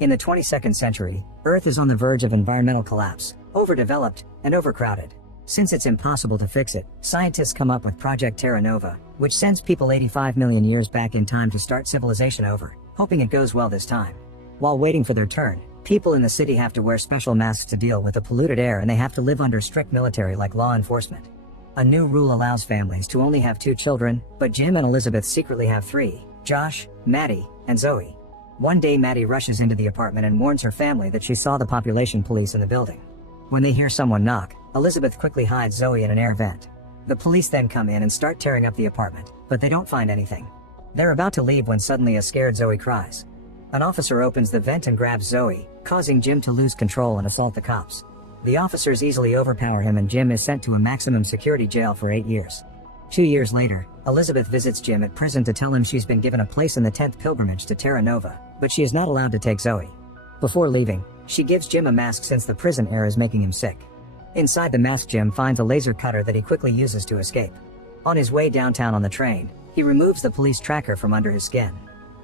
In the 22nd century, Earth is on the verge of environmental collapse, overdeveloped, and overcrowded. Since it's impossible to fix it, scientists come up with Project Terra Nova, which sends people 85 million years back in time to start civilization over, hoping it goes well this time. While waiting for their turn, people in the city have to wear special masks to deal with the polluted air, and they have to live under strict military-like law enforcement. A new rule allows families to only have 2 children, but Jim and Elizabeth secretly have 3, Josh, Maddie, and Zoe. One day Maddie rushes into the apartment and warns her family that she saw the population police in the building. When they hear someone knock, Elizabeth quickly hides Zoe in an air vent. The police then come in and start tearing up the apartment, but they don't find anything. They're about to leave when suddenly a scared Zoe cries. An officer opens the vent and grabs Zoe, causing Jim to lose control and assault the cops. The officers easily overpower him and Jim is sent to a maximum security jail for 8 years. 2 years later, Elizabeth visits Jim at prison to tell him she's been given a place in the 10th pilgrimage to Terra Nova, but she is not allowed to take Zoe. Before leaving, she gives Jim a mask since the prison air is making him sick. Inside the mask, Jim finds a laser cutter that he quickly uses to escape. On his way downtown on the train, he removes the police tracker from under his skin.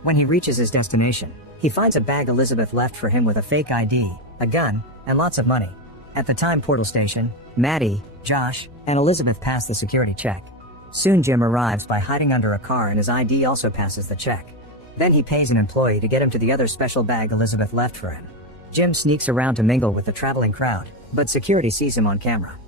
When he reaches his destination, he finds a bag Elizabeth left for him with a fake ID, a gun, and lots of money. At the time portal station, Maddie, Josh, and Elizabeth pass the security check. Soon Jim arrives by hiding under a car and his ID also passes the check. Then he pays an employee to get him to the other special bag Elizabeth left for him. Jim sneaks around to mingle with the traveling crowd, but security sees him on camera.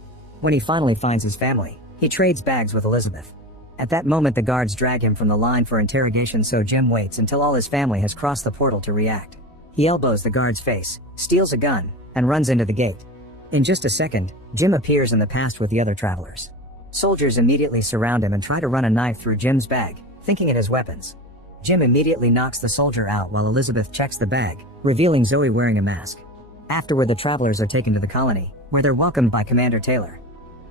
When he finally finds his family, he trades bags with Elizabeth. At that moment the guards drag him from the line for interrogation, so Jim waits until all his family has crossed the portal to react. He elbows the guard's face, steals a gun, and runs into the gate. In just a second, Jim appears in the past with the other travelers. Soldiers immediately surround him and try to run a knife through Jim's bag, thinking it has weapons. Jim immediately knocks the soldier out while Elizabeth checks the bag, revealing Zoe wearing a mask. Afterward the travelers are taken to the colony, where they're welcomed by Commander Taylor.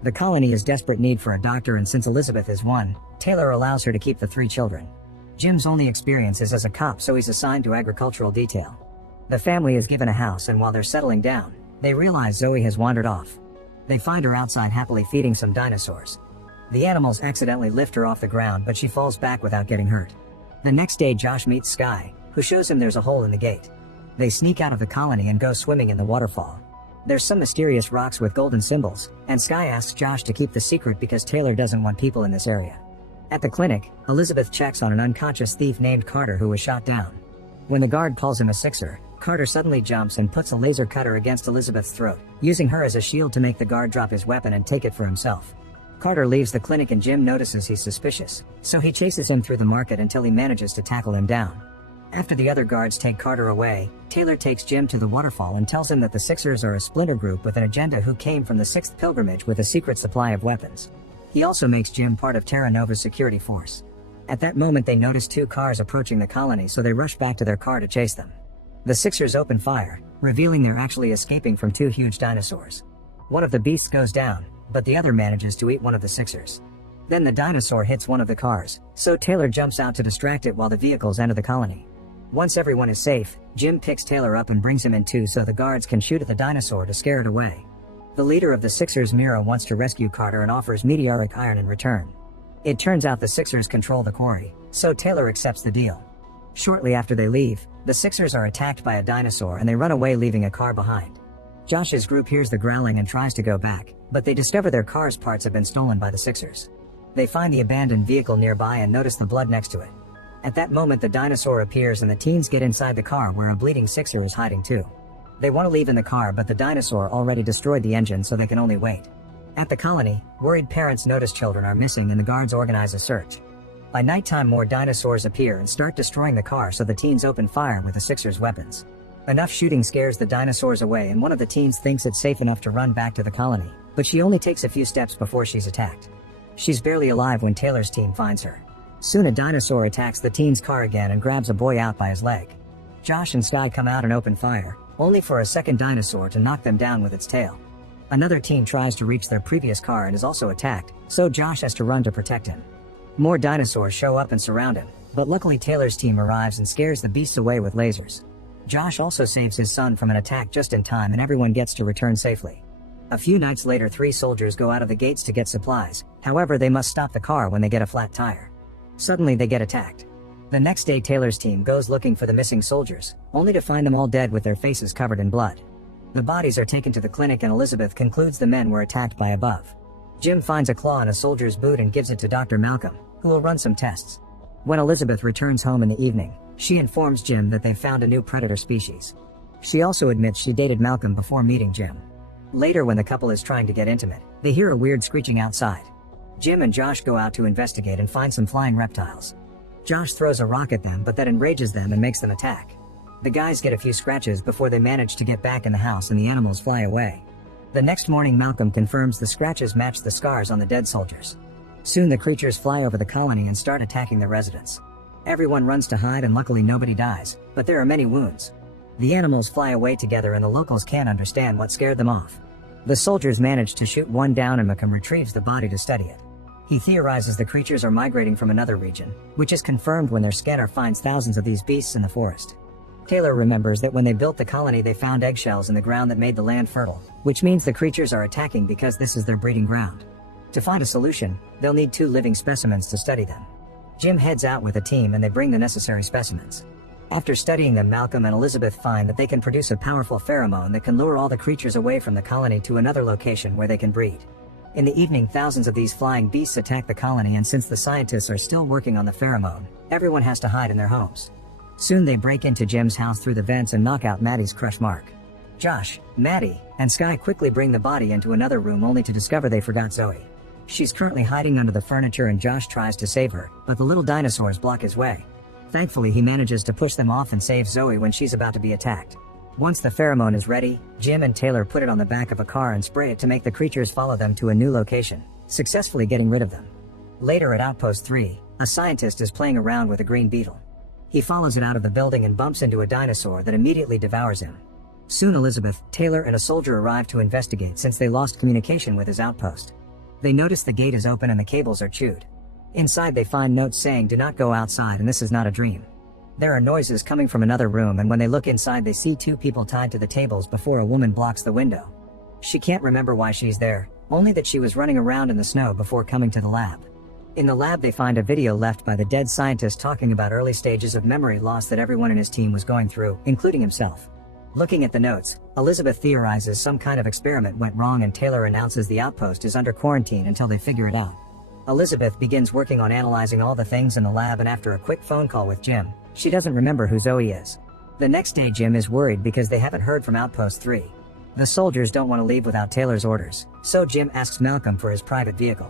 The colony is desperate need for a doctor, and since Elizabeth is one, Taylor allows her to keep the 3 children. Jim's only experience is as a cop, so he's assigned to agricultural detail. The family is given a house, and while they're settling down, they realize Zoe has wandered off. They find her outside happily feeding some dinosaurs. The animals accidentally lift her off the ground, but she falls back without getting hurt. The next day Josh meets Sky, who shows him there's a hole in the gate. They sneak out of the colony and go swimming in the waterfall. There's some mysterious rocks with golden symbols, and Sky asks Josh to keep the secret because Taylor doesn't want people in this area. At the clinic, Elizabeth checks on an unconscious thief named Carter who was shot down. When the guard calls him a sixer, Carter suddenly jumps and puts a laser cutter against Elizabeth's throat, using her as a shield to make the guard drop his weapon and take it for himself. Carter leaves the clinic and Jim notices he's suspicious, so he chases him through the market until he manages to tackle him down. After the other guards take Carter away, Taylor takes Jim to the waterfall and tells him that the Sixers are a splinter group with an agenda who came from the 6th pilgrimage with a secret supply of weapons. He also makes Jim part of Terra Nova's security force. At that moment they notice 2 cars approaching the colony, so they rush back to their car to chase them. The Sixers open fire, revealing they're actually escaping from 2 huge dinosaurs. One of the beasts goes down, but the other manages to eat one of the Sixers. Then the dinosaur hits one of the cars, so Taylor jumps out to distract it while the vehicles enter the colony. Once everyone is safe, Jim picks Taylor up and brings him in too so the guards can shoot at the dinosaur to scare it away. The leader of the Sixers, Mira, wants to rescue Carter and offers meteoric iron in return. It turns out the Sixers control the quarry, so Taylor accepts the deal. Shortly after they leave, the Sixers are attacked by a dinosaur and they run away, leaving a car behind. Josh's group hears the growling and tries to go back, but they discover their car's parts have been stolen by the Sixers. They find the abandoned vehicle nearby and notice the blood next to it. At that moment the dinosaur appears and the teens get inside the car where a bleeding Sixer is hiding too. They want to leave in the car, but the dinosaur already destroyed the engine, so they can only wait. At the colony, worried parents notice children are missing and the guards organize a search. By nighttime more dinosaurs appear and start destroying the car, so the teens open fire with the Sixers' weapons. Enough shooting scares the dinosaurs away and one of the teens thinks it's safe enough to run back to the colony, but she only takes a few steps before she's attacked. She's barely alive when Taylor's team finds her. Soon a dinosaur attacks the teen's car again and grabs a boy out by his leg. Josh and Sky come out and open fire, only for a second dinosaur to knock them down with its tail. Another teen tries to reach their previous car and is also attacked, so Josh has to run to protect him. More dinosaurs show up and surround him, but luckily Taylor's team arrives and scares the beasts away with lasers. Josh also saves his son from an attack just in time and everyone gets to return safely. A few nights later 3 soldiers go out of the gates to get supplies, however they must stop the car when they get a flat tire. Suddenly they get attacked. The next day Taylor's team goes looking for the missing soldiers, only to find them all dead with their faces covered in blood. The bodies are taken to the clinic and Elizabeth concludes the men were attacked by above. Jim finds a claw in a soldier's boot and gives it to Dr. Malcolm, who will run some tests. When Elizabeth returns home in the evening, she informs Jim that they've found a new predator species. She also admits she dated Malcolm before meeting Jim. Later, when the couple is trying to get intimate, they hear a weird screeching outside. Jim and Josh go out to investigate and find some flying reptiles. Josh throws a rock at them, but that enrages them and makes them attack. The guys get a few scratches before they manage to get back in the house and the animals fly away. The next morning Malcolm confirms the scratches match the scars on the dead soldiers. Soon the creatures fly over the colony and start attacking the residents. Everyone runs to hide and luckily nobody dies, but there are many wounds. The animals fly away together and the locals can't understand what scared them off. The soldiers manage to shoot one down and Malcolm retrieves the body to study it. He theorizes the creatures are migrating from another region, which is confirmed when their scanner finds thousands of these beasts in the forest. Taylor remembers that when they built the colony they found eggshells in the ground that made the land fertile, which means the creatures are attacking because this is their breeding ground. To find a solution, they'll need 2 living specimens to study them. Jim heads out with a team and they bring the necessary specimens. After studying them, Malcolm and Elizabeth find that they can produce a powerful pheromone that can lure all the creatures away from the colony to another location where they can breed. In the evening, thousands of these flying beasts attack the colony, and since the scientists are still working on the pheromone, everyone has to hide in their homes. Soon they break into Jim's house through the vents and knock out Maddie's crush Mark. Josh, Maddie, and Sky quickly bring the body into another room only to discover they forgot Zoe. She's currently hiding under the furniture and Josh tries to save her, but the little dinosaurs block his way. Thankfully he manages to push them off and save Zoe when she's about to be attacked. Once the pheromone is ready, Jim and Taylor put it on the back of a car and spray it to make the creatures follow them to a new location, successfully getting rid of them. Later at Outpost 3, a scientist is playing around with a green beetle. He follows it out of the building and bumps into a dinosaur that immediately devours him. Soon Elizabeth, Taylor and a soldier arrive to investigate since they lost communication with his outpost. They notice the gate is open and the cables are chewed. Inside they find notes saying do not go outside and this is not a dream. There are noises coming from another room and when they look inside they see 2 people tied to the tables before a woman blocks the window. She can't remember why she's there, only that she was running around in the snow before coming to the lab. In the lab they find a video left by the dead scientist talking about early stages of memory loss that everyone in his team was going through, including himself. Looking at the notes, Elizabeth theorizes some kind of experiment went wrong and Taylor announces the outpost is under quarantine until they figure it out. Elizabeth begins working on analyzing all the things in the lab and after a quick phone call with Jim, she doesn't remember who Zoe is. The next day Jim is worried because they haven't heard from Outpost 3. The soldiers don't want to leave without Taylor's orders, so Jim asks Malcolm for his private vehicle.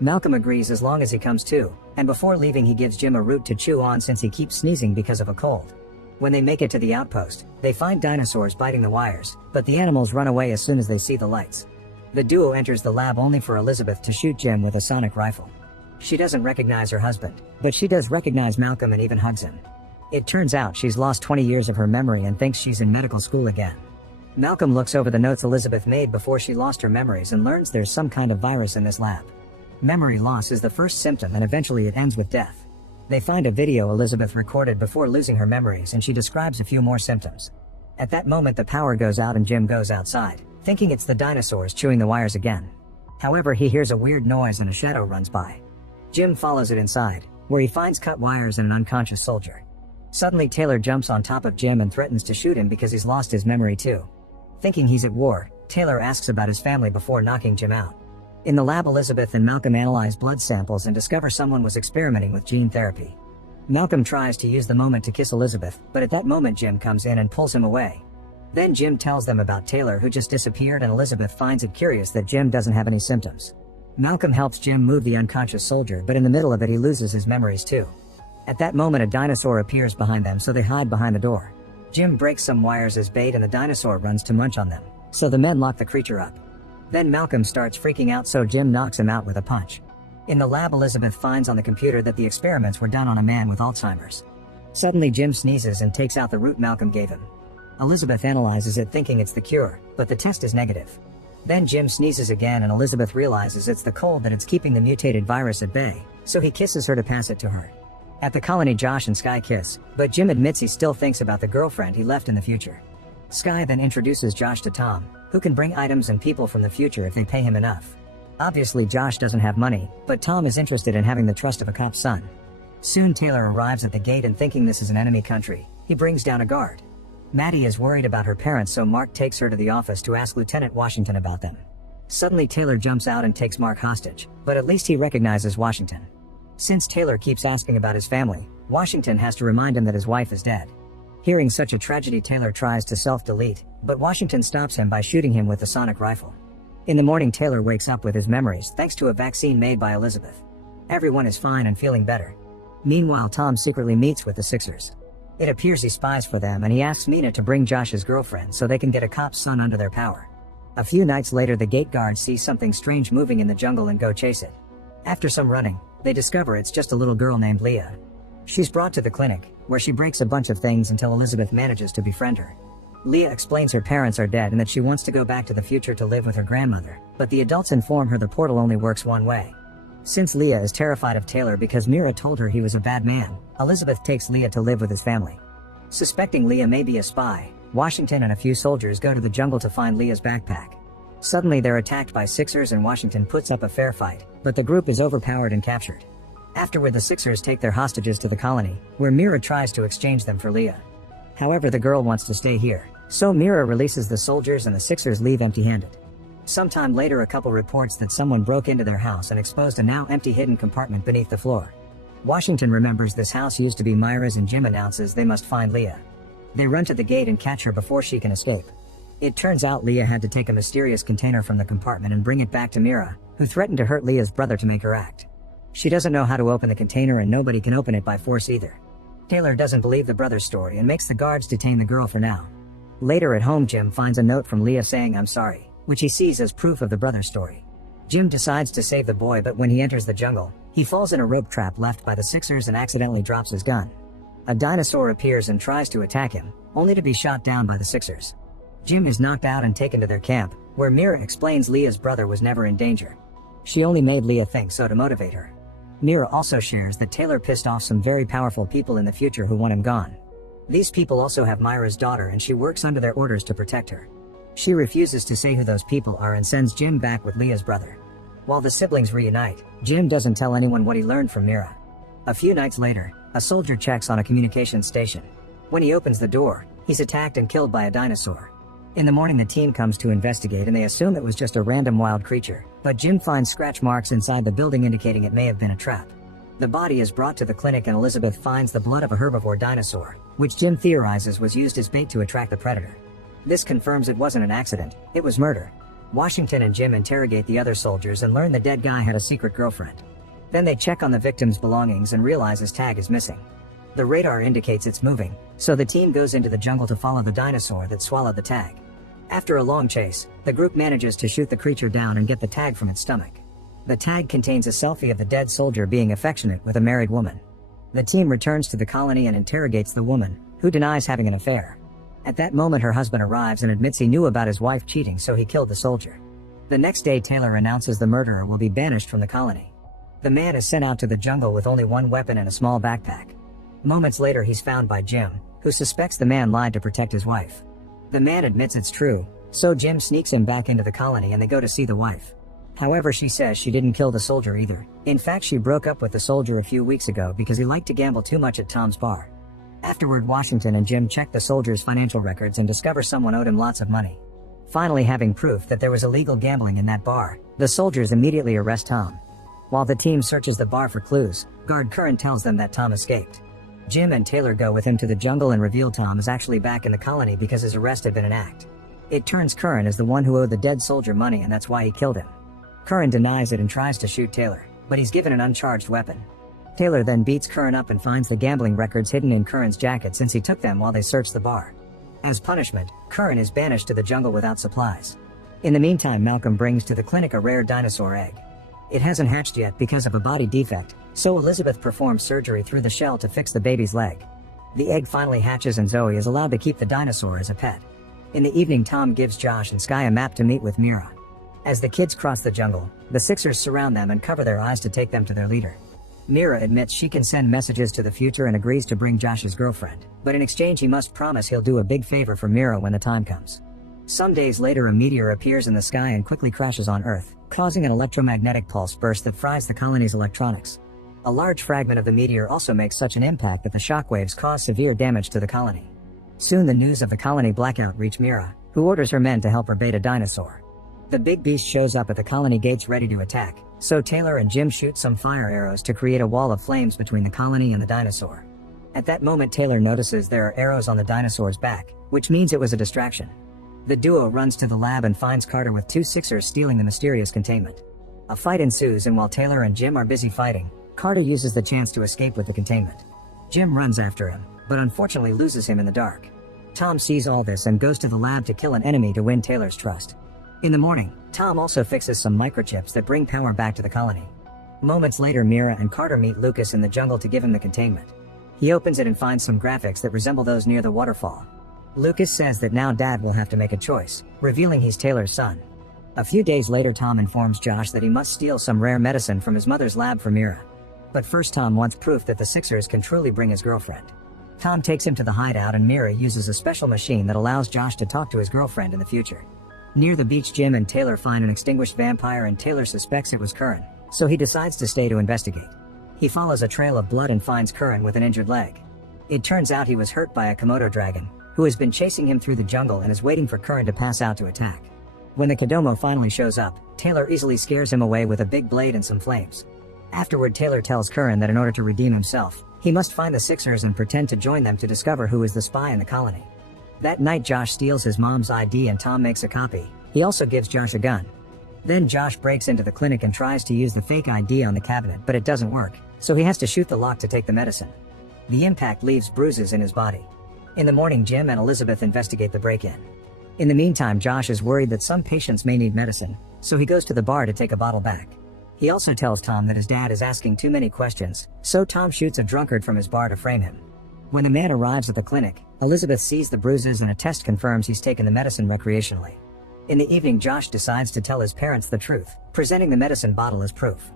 Malcolm agrees as long as he comes too, and before leaving he gives Jim a root to chew on since he keeps sneezing because of a cold. When they make it to the outpost, they find dinosaurs biting the wires, but the animals run away as soon as they see the lights. The duo enters the lab only for Elizabeth to shoot Jim with a sonic rifle. She doesn't recognize her husband, but she does recognize Malcolm and even hugs him. It turns out she's lost 20 years of her memory and thinks she's in medical school again. Malcolm looks over the notes Elizabeth made before she lost her memories and learns there's some kind of virus in this lab. Memory loss is the first symptom and eventually it ends with death. They find a video Elizabeth recorded before losing her memories and she describes a few more symptoms. At that moment the power goes out and Jim goes outside, thinking it's the dinosaurs chewing the wires again. However, he hears a weird noise and a shadow runs by. Jim follows it inside, where he finds cut wires and an unconscious soldier. Suddenly Taylor jumps on top of Jim and threatens to shoot him because he's lost his memory too. Thinking he's at war, Taylor asks about his family before knocking Jim out. In the lab, Elizabeth and Malcolm analyze blood samples and discover someone was experimenting with gene therapy. Malcolm tries to use the moment to kiss Elizabeth, but at that moment Jim comes in and pulls him away. Then Jim tells them about Taylor who just disappeared and Elizabeth finds it curious that Jim doesn't have any symptoms. Malcolm helps Jim move the unconscious soldier, but in the middle of it he loses his memories too. At that moment a dinosaur appears behind them, so they hide behind the door. Jim breaks some wires as bait and the dinosaur runs to munch on them, so the men lock the creature up. Then Malcolm starts freaking out, so Jim knocks him out with a punch. In the lab, Elizabeth finds on the computer that the experiments were done on a man with Alzheimer's. Suddenly Jim sneezes and takes out the root Malcolm gave him. Elizabeth analyzes it thinking it's the cure, but the test is negative. Then Jim sneezes again and Elizabeth realizes it's the cold that it's keeping the mutated virus at bay, so he kisses her to pass it to her. At the colony, Josh and Sky kiss, but Jim admits he still thinks about the girlfriend he left in the future. Sky then introduces Josh to Tom, who can bring items and people from the future if they pay him enough. Obviously Josh doesn't have money, but Tom is interested in having the trust of a cop's son. Soon Taylor arrives at the gate and thinking this is an enemy country, he brings down a guard. Maddie is worried about her parents, so Mark takes her to the office to ask Lieutenant Washington about them. Suddenly Taylor jumps out and takes Mark hostage, but at least he recognizes Washington. Since Taylor keeps asking about his family, Washington has to remind him that his wife is dead. Hearing such a tragedy, Taylor tries to self-delete, but Washington stops him by shooting him with the sonic rifle. In the morning, Taylor wakes up with his memories thanks to a vaccine made by Elizabeth. Everyone is fine and feeling better. Meanwhile, Tom secretly meets with the Sixers. It appears he spies for them and he asks Mina to bring Josh's girlfriend so they can get a cop's son under their power. A few nights later, the gate guards see something strange moving in the jungle and go chase it. After some running, they discover it's just a little girl named Leah. She's brought to the clinic, where she breaks a bunch of things until Elizabeth manages to befriend her. Leah explains her parents are dead and that she wants to go back to the future to live with her grandmother, but the adults inform her the portal only works one way. Since Leah is terrified of Taylor because Mira told her he was a bad man, Elizabeth takes Leah to live with his family. Suspecting Leah may be a spy, Washington and a few soldiers go to the jungle to find Leah's backpack. Suddenly they're attacked by Sixers and Washington puts up a fair fight, but the group is overpowered and captured. Afterward, the Sixers take their hostages to the colony, where Mira tries to exchange them for Leah. However, the girl wants to stay here, so Mira releases the soldiers and the Sixers leave empty-handed. Sometime later, a couple reports that someone broke into their house and exposed a now empty hidden compartment beneath the floor. Washington remembers this house used to be Myra's and Jim announces they must find Leah. They run to the gate and catch her before she can escape. It turns out Leah had to take a mysterious container from the compartment and bring it back to Mira, who threatened to hurt Leah's brother to make her act. She doesn't know how to open the container and nobody can open it by force either. Taylor doesn't believe the brother's story and makes the guards detain the girl for now. Later at home, Jim finds a note from Leah saying "I'm sorry," which he sees as proof of the brother's story. Jim decides to save the boy, but when he enters the jungle, he falls in a rope trap left by the Sixers and accidentally drops his gun. A dinosaur appears and tries to attack him, only to be shot down by the Sixers. Jim is knocked out and taken to their camp, where Mira explains Leah's brother was never in danger. She only made Leah think so to motivate her. Mira also shares that Taylor pissed off some very powerful people in the future who want him gone. These people also have Myra's daughter and she works under their orders to protect her. She refuses to say who those people are and sends Jim back with Leah's brother. While the siblings reunite, Jim doesn't tell anyone what he learned from Mira. A few nights later, a soldier checks on a communications station. When he opens the door, he's attacked and killed by a dinosaur. In the morning, the team comes to investigate and they assume it was just a random wild creature, but Jim finds scratch marks inside the building indicating it may have been a trap. The body is brought to the clinic and Elizabeth finds the blood of a herbivore dinosaur, which Jim theorizes was used as bait to attract the predator. This confirms it wasn't an accident, it was murder. Washington and Jim interrogate the other soldiers and learn the dead guy had a secret girlfriend. Then they check on the victim's belongings and realize his tag is missing. The radar indicates it's moving, so the team goes into the jungle to follow the dinosaur that swallowed the tag. After a long chase, the group manages to shoot the creature down and get the tag from its stomach. The tag contains a selfie of the dead soldier being affectionate with a married woman. The team returns to the colony and interrogates the woman, who denies having an affair. At that moment, her husband arrives and admits he knew about his wife cheating, so he killed the soldier. The next day, Taylor announces the murderer will be banished from the colony. The man is sent out to the jungle with only one weapon and a small backpack. Moments later, he's found by Jim, who suspects the man lied to protect his wife. The man admits it's true, so Jim sneaks him back into the colony and they go to see the wife. However, she says she didn't kill the soldier either. In fact, she broke up with the soldier a few weeks ago because he liked to gamble too much at Tom's bar. Afterward, Washington and Jim check the soldier's financial records and discover someone owed him lots of money. Finally, having proof that there was illegal gambling in that bar, the soldiers immediately arrest Tom. While the team searches the bar for clues, guard Curran tells them that Tom escaped. Jim and Taylor go with him to the jungle and reveal Tom is actually back in the colony because his arrest had been an act. It turns Curran as the one who owed the dead soldier money and that's why he killed him. Curran denies it and tries to shoot Taylor, but he's given an uncharged weapon. Taylor then beats Curran up and finds the gambling records hidden in Curran's jacket since he took them while they searched the bar. As punishment, Curran is banished to the jungle without supplies. In the meantime, Malcolm brings to the clinic a rare dinosaur egg. It hasn't hatched yet because of a body defect, so Elizabeth performs surgery through the shell to fix the baby's leg. The egg finally hatches and Zoe is allowed to keep the dinosaur as a pet. In the evening, Tom gives Josh and Sky a map to meet with Mira. As the kids cross the jungle, the Sixers surround them and cover their eyes to take them to their leader. Mira admits she can send messages to the future and agrees to bring Josh's girlfriend, but in exchange he must promise he'll do a big favor for Mira when the time comes. Some days later, a meteor appears in the sky and quickly crashes on Earth, causing an electromagnetic pulse burst that fries the colony's electronics. A large fragment of the meteor also makes such an impact that the shockwaves cause severe damage to the colony. Soon the news of the colony blackout reach Mira, who orders her men to help her bait a dinosaur. The big beast shows up at the colony gates ready to attack, so Taylor and Jim shoot some fire arrows to create a wall of flames between the colony and the dinosaur. At that moment Taylor notices there are arrows on the dinosaur's back, which means it was a distraction. The duo runs to the lab and finds Carter with two Sixers stealing the mysterious containment. A fight ensues, and while Taylor and Jim are busy fighting, Carter uses the chance to escape with the containment. Jim runs after him, but unfortunately loses him in the dark. Tom sees all this and goes to the lab to kill an enemy to win Taylor's trust. In the morning, Tom also fixes some microchips that bring power back to the colony. Moments later Mira and Carter meet Lucas in the jungle to give him the containment. He opens it and finds some graphics that resemble those near the waterfall. Lucas says that now Dad will have to make a choice, revealing he's Taylor's son. A few days later Tom informs Josh that he must steal some rare medicine from his mother's lab for Mira. But first Tom wants proof that the Sixers can truly bring his girlfriend. Tom takes him to the hideout and Mira uses a special machine that allows Josh to talk to his girlfriend in the future. Near the beach Jim and Taylor find an extinguished vampire and Taylor suspects it was Curran, so he decides to stay to investigate. He follows a trail of blood and finds Curran with an injured leg. It turns out he was hurt by a Komodo dragon, who has been chasing him through the jungle and is waiting for Curran to pass out to attack. When the Kodomo finally shows up, Taylor easily scares him away with a big blade and some flames. Afterward Taylor tells Curran that in order to redeem himself, he must find the Sixers and pretend to join them to discover who is the spy in the colony. That night Josh steals his mom's ID and Tom makes a copy. He also gives Josh a gun. Then Josh breaks into the clinic and tries to use the fake ID on the cabinet, but it doesn't work, so he has to shoot the lock to take the medicine. The impact leaves bruises in his body. In the morning Jim and Elizabeth investigate the break-in. In the meantime Josh is worried that some patients may need medicine, so he goes to the bar to take a bottle back. He also tells Tom that his dad is asking too many questions, so Tom shoots a drunkard from his bar to frame him. When the man arrives at the clinic, Elizabeth sees the bruises and a test confirms he's taken the medicine recreationally. In the evening Josh decides to tell his parents the truth, presenting the medicine bottle as proof.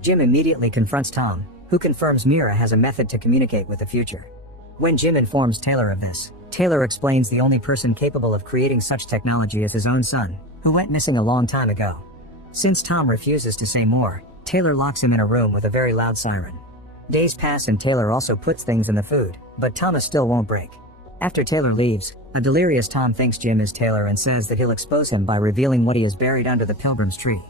Jim immediately confronts Tom, who confirms Mira has a method to communicate with the future. When Jim informs Taylor of this, Taylor explains the only person capable of creating such technology is his own son, who went missing a long time ago. Since Tom refuses to say more, Taylor locks him in a room with a very loud siren. Days pass and Taylor also puts things in the food, but Thomas still won't break. After Taylor leaves, a delirious Tom thinks Jim is Taylor and says that he'll expose him by revealing what he has buried under the Pilgrim's tree.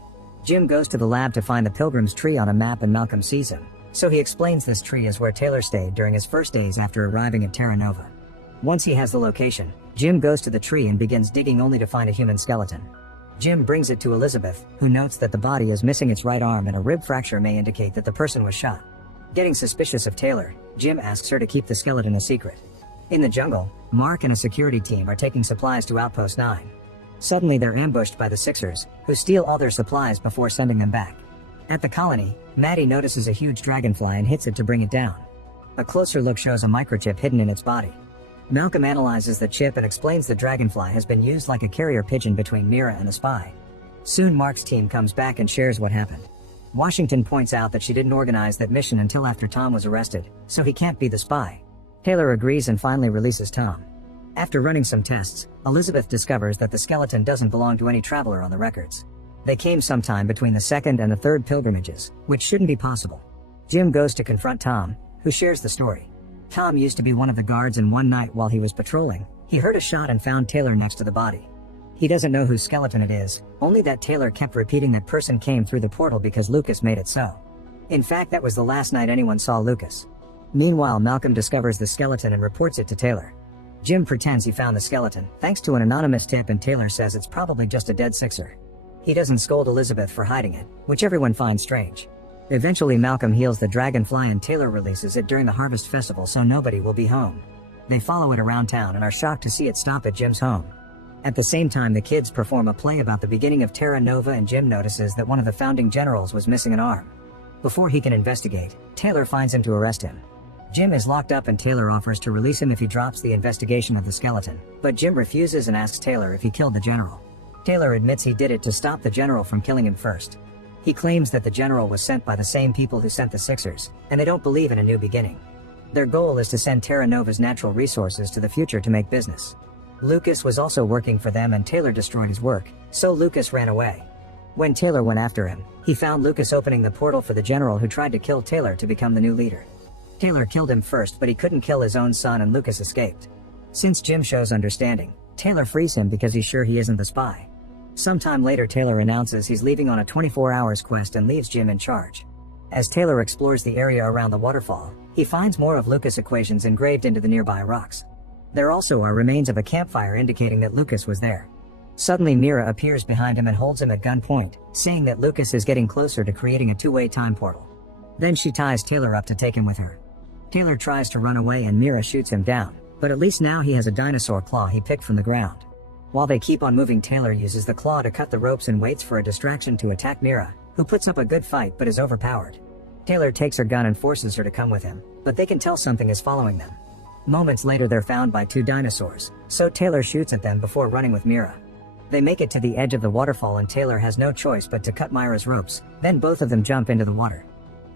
Jim goes to the lab to find the Pilgrim's tree on a map and Malcolm sees him, so he explains this tree is where Taylor stayed during his first days after arriving at Terra Nova. Once he has the location, Jim goes to the tree and begins digging only to find a human skeleton. Jim brings it to Elizabeth, who notes that the body is missing its right arm and a rib fracture may indicate that the person was shot. Getting suspicious of Taylor, Jim asks her to keep the skeleton a secret. In the jungle, Mark and a security team are taking supplies to Outpost 9. Suddenly they're ambushed by the Sixers, who steal all their supplies before sending them back. At the colony, Maddie notices a huge dragonfly and hits it to bring it down. A closer look shows a microchip hidden in its body. Malcolm analyzes the chip and explains the dragonfly has been used like a carrier pigeon between Mira and the spy. Soon Mark's team comes back and shares what happened. Washington points out that she didn't organize that mission until after Tom was arrested, so he can't be the spy. Taylor agrees and finally releases Tom. After running some tests, Elizabeth discovers that the skeleton doesn't belong to any traveler on the records. They came sometime between the second and the third pilgrimages, which shouldn't be possible. Jim goes to confront Tom, who shares the story. Tom used to be one of the guards, and one night while he was patrolling, he heard a shot and found Taylor next to the body. He doesn't know whose skeleton it is, only that Taylor kept repeating that person came through the portal because Lucas made it so. In fact, that was the last night anyone saw Lucas. Meanwhile, Malcolm discovers the skeleton and reports it to Taylor. Jim pretends he found the skeleton, thanks to an anonymous tip, and Taylor says it's probably just a dead Sixer. He doesn't scold Elizabeth for hiding it, which everyone finds strange. Eventually Malcolm heals the dragonfly and Taylor releases it during the Harvest Festival so nobody will be home. They follow it around town and are shocked to see it stop at Jim's home. At the same time the kids perform a play about the beginning of Terra Nova and Jim notices that one of the founding generals was missing an arm. Before he can investigate, Taylor finds him to arrest him. Jim is locked up and Taylor offers to release him if he drops the investigation of the skeleton, but Jim refuses and asks Taylor if he killed the general. Taylor admits he did it to stop the general from killing him first. He claims that the general was sent by the same people who sent the Sixers, and they don't believe in a new beginning. Their goal is to send Terra Nova's natural resources to the future to make business. Lucas was also working for them and Taylor destroyed his work, so Lucas ran away. When Taylor went after him, he found Lucas opening the portal for the general who tried to kill Taylor to become the new leader. Taylor killed him first, but he couldn't kill his own son and Lucas escaped. Since Jim shows understanding, Taylor frees him because he's sure he isn't the spy. Sometime later, Taylor announces he's leaving on a 24-hour quest and leaves Jim in charge. As Taylor explores the area around the waterfall, he finds more of Lucas' equations engraved into the nearby rocks. There also are remains of a campfire indicating that Lucas was there. Suddenly Mira appears behind him and holds him at gunpoint, saying that Lucas is getting closer to creating a two-way time portal. Then she ties Taylor up to take him with her. Taylor tries to run away and Mira shoots him down, but at least now he has a dinosaur claw he picked from the ground. While they keep on moving, Taylor uses the claw to cut the ropes and waits for a distraction to attack Mira, who puts up a good fight but is overpowered. Taylor takes her gun and forces her to come with him, but they can tell something is following them. Moments later they're found by two dinosaurs, so Taylor shoots at them before running with Mira. They make it to the edge of the waterfall and Taylor has no choice but to cut Mira's ropes, then both of them jump into the water.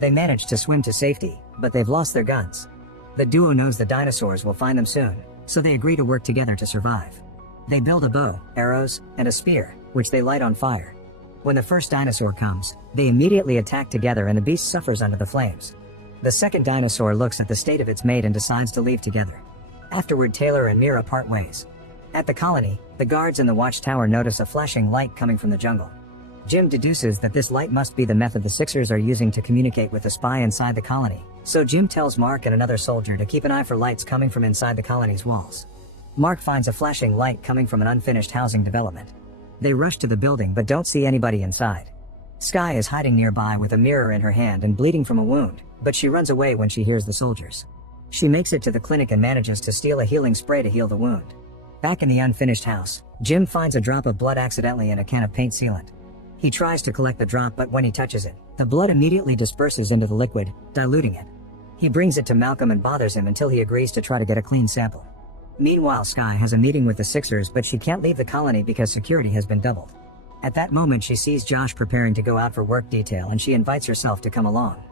They manage to swim to safety, but they've lost their guns. The duo knows the dinosaurs will find them soon, so they agree to work together to survive. They build a bow, arrows, and a spear, which they light on fire. When the first dinosaur comes, they immediately attack together and the beast suffers under the flames. The second dinosaur looks at the state of its mate and decides to leave together. Afterward, Taylor and Mira part ways. At the colony, the guards in the watchtower notice a flashing light coming from the jungle. Jim deduces that this light must be the method the Sixers are using to communicate with the spy inside the colony, so Jim tells Mark and another soldier to keep an eye for lights coming from inside the colony's walls. Mark finds a flashing light coming from an unfinished housing development. They rush to the building but don't see anybody inside. Skye is hiding nearby with a mirror in her hand and bleeding from a wound, but she runs away when she hears the soldiers. She makes it to the clinic and manages to steal a healing spray to heal the wound. Back in the unfinished house, Jim finds a drop of blood accidentally in a can of paint sealant. He tries to collect the drop, but when he touches it, the blood immediately disperses into the liquid, diluting it. He brings it to Malcolm and bothers him until he agrees to try to get a clean sample. Meanwhile, Skye has a meeting with the Sixers, but she can't leave the colony because security has been doubled. At that moment she sees Josh preparing to go out for work detail and she invites herself to come along.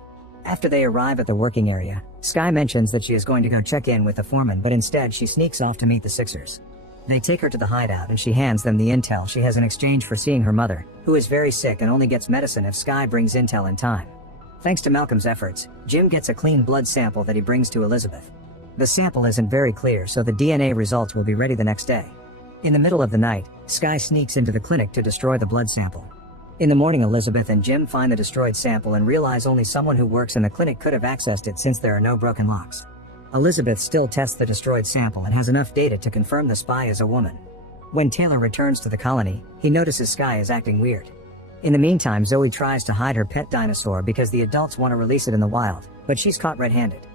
After they arrive at the working area, Skye mentions that she is going to go check in with the foreman, but instead she sneaks off to meet the Sixers. They take her to the hideout and she hands them the intel she has in exchange for seeing her mother, who is very sick and only gets medicine if Skye brings intel in time. Thanks to Malcolm's efforts, Jim gets a clean blood sample that he brings to Elizabeth. The sample isn't very clear, so the DNA results will be ready the next day. In the middle of the night, Skye sneaks into the clinic to destroy the blood sample. In the morning, Elizabeth and Jim find the destroyed sample and realize only someone who works in the clinic could have accessed it since there are no broken locks. Elizabeth still tests the destroyed sample and has enough data to confirm the spy is a woman. When Taylor returns to the colony, he notices Skye is acting weird. In the meantime, Zoe tries to hide her pet dinosaur because the adults want to release it in the wild, but she's caught red-handed.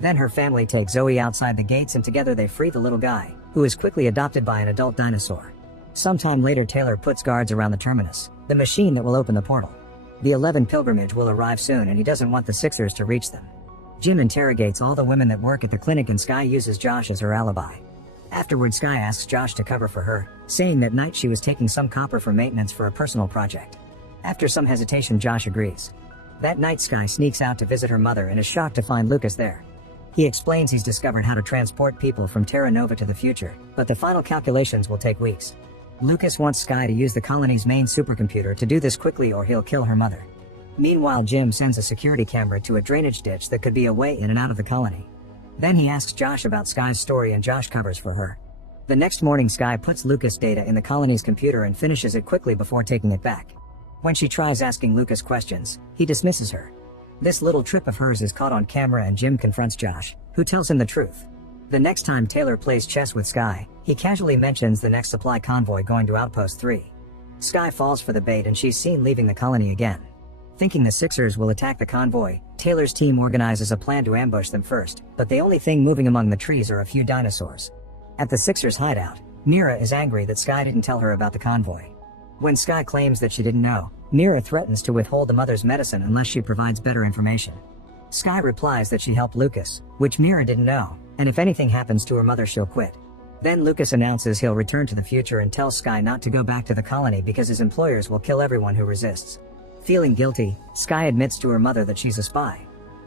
Then her family takes Zoe outside the gates and together they free the little guy, who is quickly adopted by an adult dinosaur. Sometime later, Taylor puts guards around the terminus, the machine that will open the portal. The 11 pilgrimage will arrive soon and he doesn't want the Sixers to reach them. Jim interrogates all the women that work at the clinic and Skye uses Josh as her alibi. Afterward, Skye asks Josh to cover for her, saying that night she was taking some copper for maintenance for a personal project. After some hesitation, Josh agrees. That night, Skye sneaks out to visit her mother and is shocked to find Lucas there. He explains he's discovered how to transport people from Terra Nova to the future, but the final calculations will take weeks. Lucas wants Skye to use the colony's main supercomputer to do this quickly or he'll kill her mother. Meanwhile, Jim sends a security camera to a drainage ditch that could be a way in and out of the colony. Then he asks Josh about Skye's story and Josh covers for her. The next morning, Skye puts Lucas' data in the colony's computer and finishes it quickly before taking it back. When she tries asking Lucas questions, he dismisses her. This little trip of hers is caught on camera and Jim confronts Josh, who tells him the truth. The next time Taylor plays chess with Skye, he casually mentions the next supply convoy going to Outpost 3. Skye falls for the bait and she's seen leaving the colony again. Thinking the Sixers will attack the convoy, Taylor's team organizes a plan to ambush them first, but the only thing moving among the trees are a few dinosaurs. At the Sixers' hideout, Mira is angry that Skye didn't tell her about the convoy. When Skye claims that she didn't know, Mira threatens to withhold the mother's medicine unless she provides better information. Skye replies that she helped Lucas, which Mira didn't know, and if anything happens to her mother she'll quit. Then Lucas announces he'll return to the future and tells Skye not to go back to the colony because his employers will kill everyone who resists. Feeling guilty, Skye admits to her mother that she's a spy.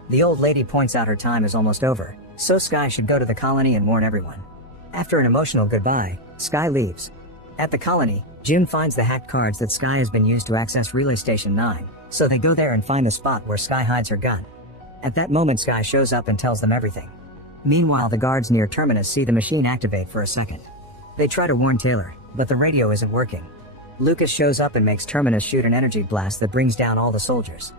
The old lady points out her time is almost over, so Skye should go to the colony and warn everyone. After an emotional goodbye, Skye leaves. At the colony, Jim finds the hacked cards that Skye has been used to access Relay Station 9, so they go there and find the spot where Skye hides her gun. At that moment Skye shows up and tells them everything. Meanwhile the guards near Terminus see the machine activate for a second. They try to warn Taylor, but the radio isn't working. Lucas shows up and makes Terminus shoot an energy blast that brings down all the soldiers.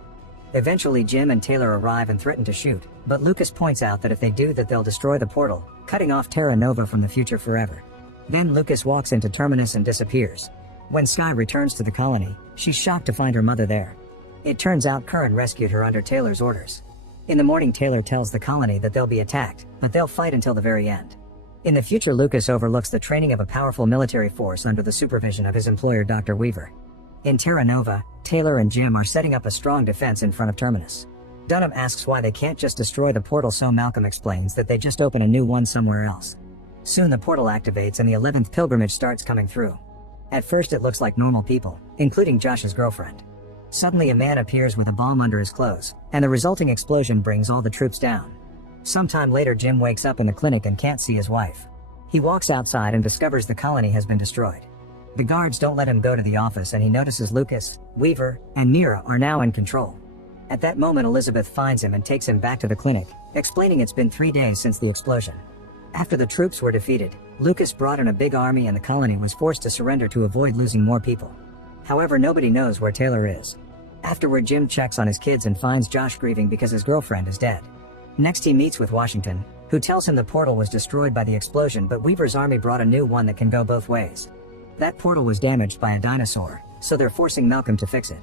Eventually Jim and Taylor arrive and threaten to shoot, but Lucas points out that if they do that they'll destroy the portal, cutting off Terra Nova from the future forever. Then Lucas walks into Terminus and disappears. When Skye returns to the colony, she's shocked to find her mother there. It turns out Curran rescued her under Taylor's orders. In the morning Taylor tells the colony that they'll be attacked, but they'll fight until the very end. In the future Lucas overlooks the training of a powerful military force under the supervision of his employer Dr. Weaver. In Terra Nova, Taylor and Jim are setting up a strong defense in front of Terminus. Dunham asks why they can't just destroy the portal, so Malcolm explains that they just open a new one somewhere else. Soon the portal activates and the 11th pilgrimage starts coming through. At first it looks like normal people, including Josh's girlfriend. Suddenly a man appears with a bomb under his clothes, and the resulting explosion brings all the troops down. Sometime later Jim wakes up in the clinic and can't see his wife. He walks outside and discovers the colony has been destroyed. The guards don't let him go to the office and he notices Lucas, Weaver, and Mira are now in control. At that moment Elizabeth finds him and takes him back to the clinic, explaining it's been 3 days since the explosion. After the troops were defeated, Lucas brought in a big army and the colony was forced to surrender to avoid losing more people. However, nobody knows where Taylor is. Afterward Jim checks on his kids and finds Josh grieving because his girlfriend is dead. Next he meets with Washington, who tells him the portal was destroyed by the explosion but Weaver's army brought a new one that can go both ways. That portal was damaged by a dinosaur, so they're forcing Malcolm to fix it.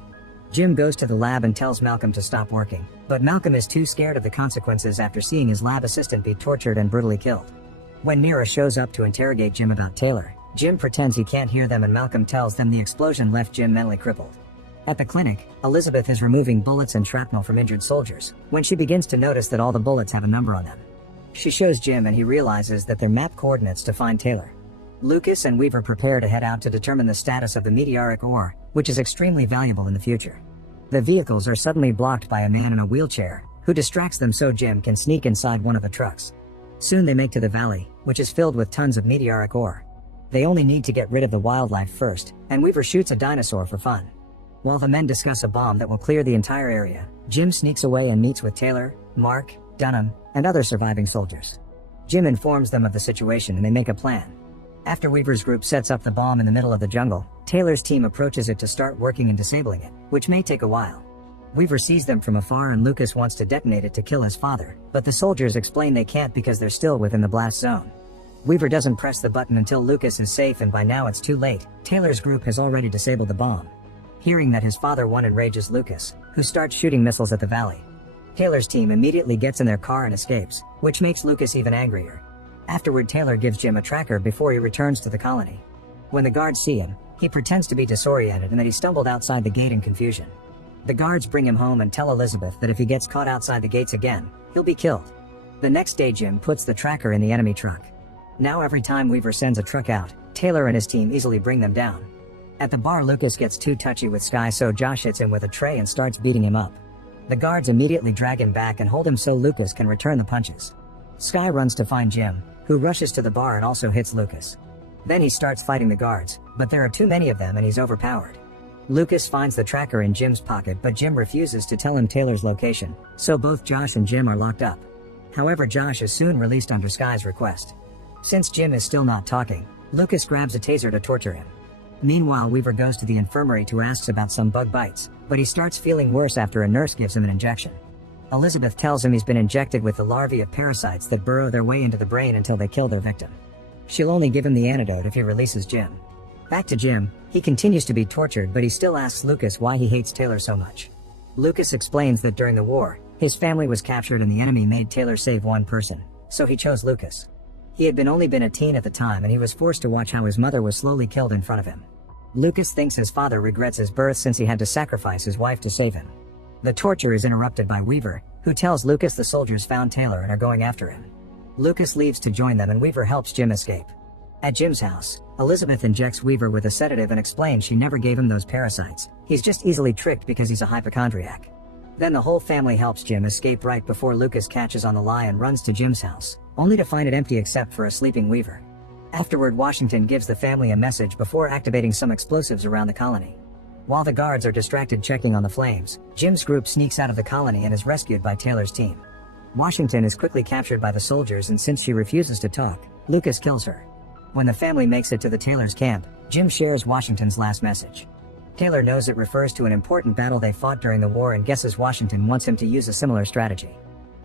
Jim goes to the lab and tells Malcolm to stop working, but Malcolm is too scared of the consequences after seeing his lab assistant be tortured and brutally killed. When Mira shows up to interrogate Jim about Taylor, Jim pretends he can't hear them and Malcolm tells them the explosion left Jim mentally crippled. At the clinic, Elizabeth is removing bullets and shrapnel from injured soldiers, when she begins to notice that all the bullets have a number on them. She shows Jim and he realizes that they're map coordinates to find Taylor. Lucas and Weaver prepare to head out to determine the status of the meteoric ore, which is extremely valuable in the future. The vehicles are suddenly blocked by a man in a wheelchair, who distracts them so Jim can sneak inside one of the trucks. Soon they make to the valley, which is filled with tons of meteoric ore. They only need to get rid of the wildlife first, and Weaver shoots a dinosaur for fun. While the men discuss a bomb that will clear the entire area, Jim sneaks away and meets with Taylor, Mark, Dunham, and other surviving soldiers. Jim informs them of the situation and they make a plan. After Weaver's group sets up the bomb in the middle of the jungle, Taylor's team approaches it to start working and disabling it, which may take a while. Weaver sees them from afar and Lucas wants to detonate it to kill his father, but the soldiers explain they can't because they're still within the blast zone. Weaver doesn't press the button until Lucas is safe and by now it's too late. Taylor's group has already disabled the bomb. Hearing that his father won enrages Lucas, who starts shooting missiles at the valley. Taylor's team immediately gets in their car and escapes, which makes Lucas even angrier. Afterward Taylor gives Jim a tracker before he returns to the colony. When the guards see him, he pretends to be disoriented and that he stumbled outside the gate in confusion. The guards bring him home and tell Elizabeth that if he gets caught outside the gates again, he'll be killed. The next day Jim puts the tracker in the enemy truck. Now every time Weaver sends a truck out, Taylor and his team easily bring them down. At the bar Lucas gets too touchy with Skye so Josh hits him with a tray and starts beating him up. The guards immediately drag him back and hold him so Lucas can return the punches. Skye runs to find Jim, who rushes to the bar and also hits Lucas. Then he starts fighting the guards, but there are too many of them and he's overpowered. Lucas finds the tracker in Jim's pocket but Jim refuses to tell him Taylor's location, so both Josh and Jim are locked up. However, Josh is soon released under Skye's request. Since Jim is still not talking, Lucas grabs a taser to torture him. Meanwhile, Weaver goes to the infirmary to ask about some bug bites, but he starts feeling worse after a nurse gives him an injection. Elizabeth tells him he's been injected with the larvae of parasites that burrow their way into the brain until they kill their victim. She'll only give him the antidote if he releases Jim. Back to Jim, he continues to be tortured but he still asks Lucas why he hates Taylor so much. Lucas explains that during the war, his family was captured and the enemy made Taylor save one person, so he chose Lucas. He had only been a teen at the time and he was forced to watch how his mother was slowly killed in front of him. Lucas thinks his father regrets his birth since he had to sacrifice his wife to save him. The torture is interrupted by Weaver, who tells Lucas the soldiers found Taylor and are going after him. Lucas leaves to join them and Weaver helps Jim escape. At Jim's house, Elizabeth injects Weaver with a sedative and explains she never gave him those parasites, he's just easily tricked because he's a hypochondriac. Then the whole family helps Jim escape right before Lucas catches on the lie and runs to Jim's house, only to find it empty except for a sleeping Weaver. Afterward, Washington gives the family a message before activating some explosives around the colony. While the guards are distracted checking on the flames, Jim's group sneaks out of the colony and is rescued by Taylor's team. Washington is quickly captured by the soldiers, and since she refuses to talk, Lucas kills her. When the family makes it to the Taylor's camp, Jim shares Washington's last message. Taylor knows it refers to an important battle they fought during the war and guesses Washington wants him to use a similar strategy.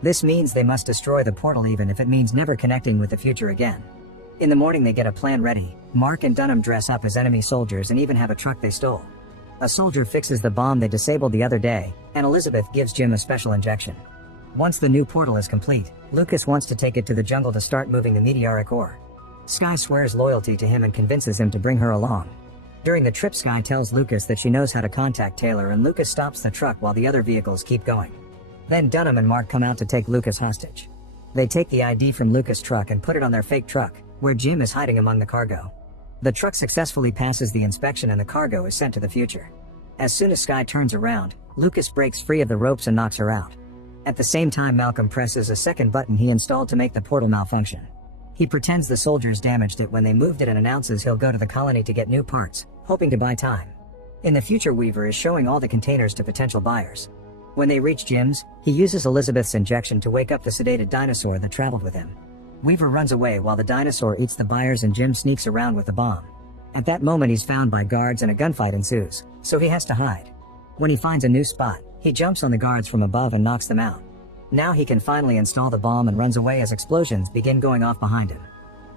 This means they must destroy the portal, even if it means never connecting with the future again. In the morning, they get a plan ready. Mark and Dunham dress up as enemy soldiers and even have a truck they stole. A soldier fixes the bomb they disabled the other day, and Elizabeth gives Jim a special injection. Once the new portal is complete, Lucas wants to take it to the jungle to start moving the meteoric ore. Sky swears loyalty to him and convinces him to bring her along. During the trip, Sky tells Lucas that she knows how to contact Taylor, and Lucas stops the truck while the other vehicles keep going. Then Dunham and Mark come out to take Lucas hostage. They take the ID from Lucas' truck and put it on their fake truck, where Jim is hiding among the cargo. The truck successfully passes the inspection and the cargo is sent to the future. As soon as Sky turns around, Lucas breaks free of the ropes and knocks her out. At the same time, Malcolm presses a second button he installed to make the portal malfunction. He pretends the soldiers damaged it when they moved it and announces he'll go to the colony to get new parts, hoping to buy time. In the future, Weaver is showing all the containers to potential buyers. When they reach Jim's, he uses Elizabeth's injection to wake up the sedated dinosaur that traveled with him. Weaver runs away while the dinosaur eats the buyers, and Jim sneaks around with the bomb. At that moment, he's found by guards and a gunfight ensues, so he has to hide. When he finds a new spot, he jumps on the guards from above and knocks them out. Now he can finally install the bomb and runs away as explosions begin going off behind him.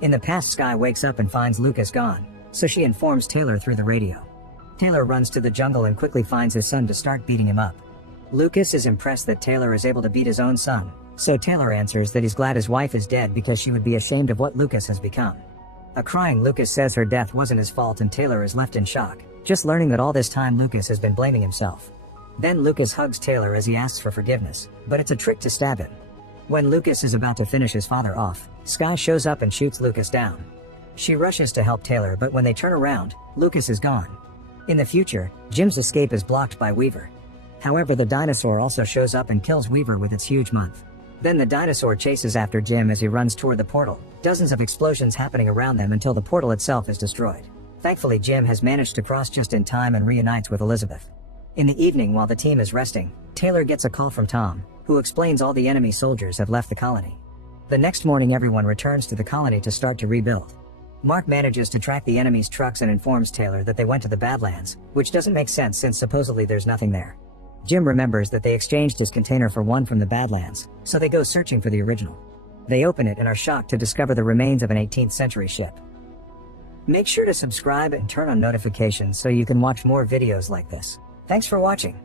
In the past, Sky wakes up and finds Lucas gone, so she informs Taylor through the radio. Taylor runs to the jungle and quickly finds his son to start beating him up. Lucas is impressed that Taylor is able to beat his own son, so Taylor answers that he's glad his wife is dead because she would be ashamed of what Lucas has become. A crying Lucas says her death wasn't his fault, and Taylor is left in shock, just learning that all this time Lucas has been blaming himself. Then Lucas hugs Taylor as he asks for forgiveness, but it's a trick to stab him. When Lucas is about to finish his father off, Sky shows up and shoots Lucas down. She rushes to help Taylor, but when they turn around, Lucas is gone. In the future, Jim's escape is blocked by Weaver. However, the dinosaur also shows up and kills Weaver with its huge mouth. Then the dinosaur chases after Jim as he runs toward the portal, dozens of explosions happening around them until the portal itself is destroyed. Thankfully, Jim has managed to cross just in time and reunites with Elizabeth. In the evening, while the team is resting, Taylor gets a call from Tom, who explains all the enemy soldiers have left the colony. The next morning, everyone returns to the colony to start to rebuild. Mark manages to track the enemy's trucks and informs Taylor that they went to the Badlands, which doesn't make sense since supposedly there's nothing there. Jim remembers that they exchanged his container for one from the Badlands, so they go searching for the original. They open it and are shocked to discover the remains of an 18th century ship. Make sure to subscribe and turn on notifications so you can watch more videos like this. Thanks for watching.